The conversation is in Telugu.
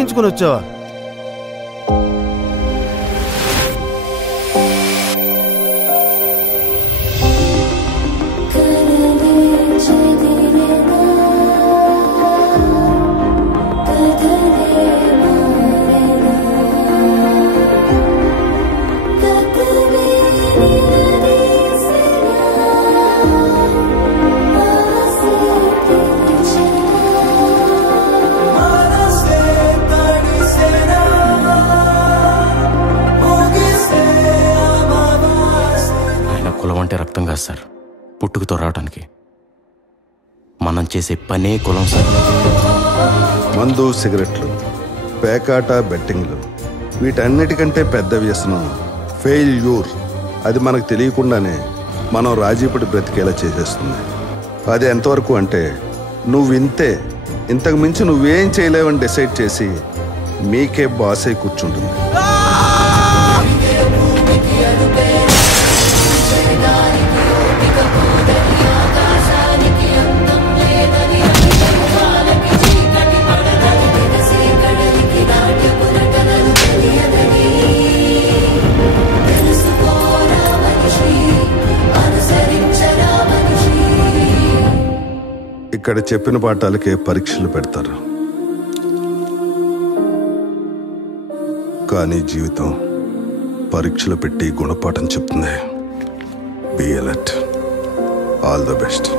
చేయించుకుని వచ్చావా? కులం అంటే రక్తం కాదు సార్, పుట్టుకతో రావడానికి. మనం చేసే పనే కులం సార్. మందు, సిగరెట్లు, పేకాట, బెట్టింగ్లు, వీటన్నిటికంటే పెద్ద వ్యసనం ఫెయిల్యూర్. అది మనకు తెలియకుండానే మనం రాజీపడి బ్రతికేలా చేసేస్తుంది. అది ఎంతవరకు అంటే నువ్వు ఇంతే, ఇంతకు మించి నువ్వేం చేయలేవని డిసైడ్ చేసి మీకే బాస్ అయి కూర్చుంటుంది. ఇక్కడ చెప్పిన పాఠాలకే పరీక్షలు పెడతారు, కానీ జీవితం పరీక్షలు పెట్టి గుణపాఠం చెప్తుంది. Be alert. All the best.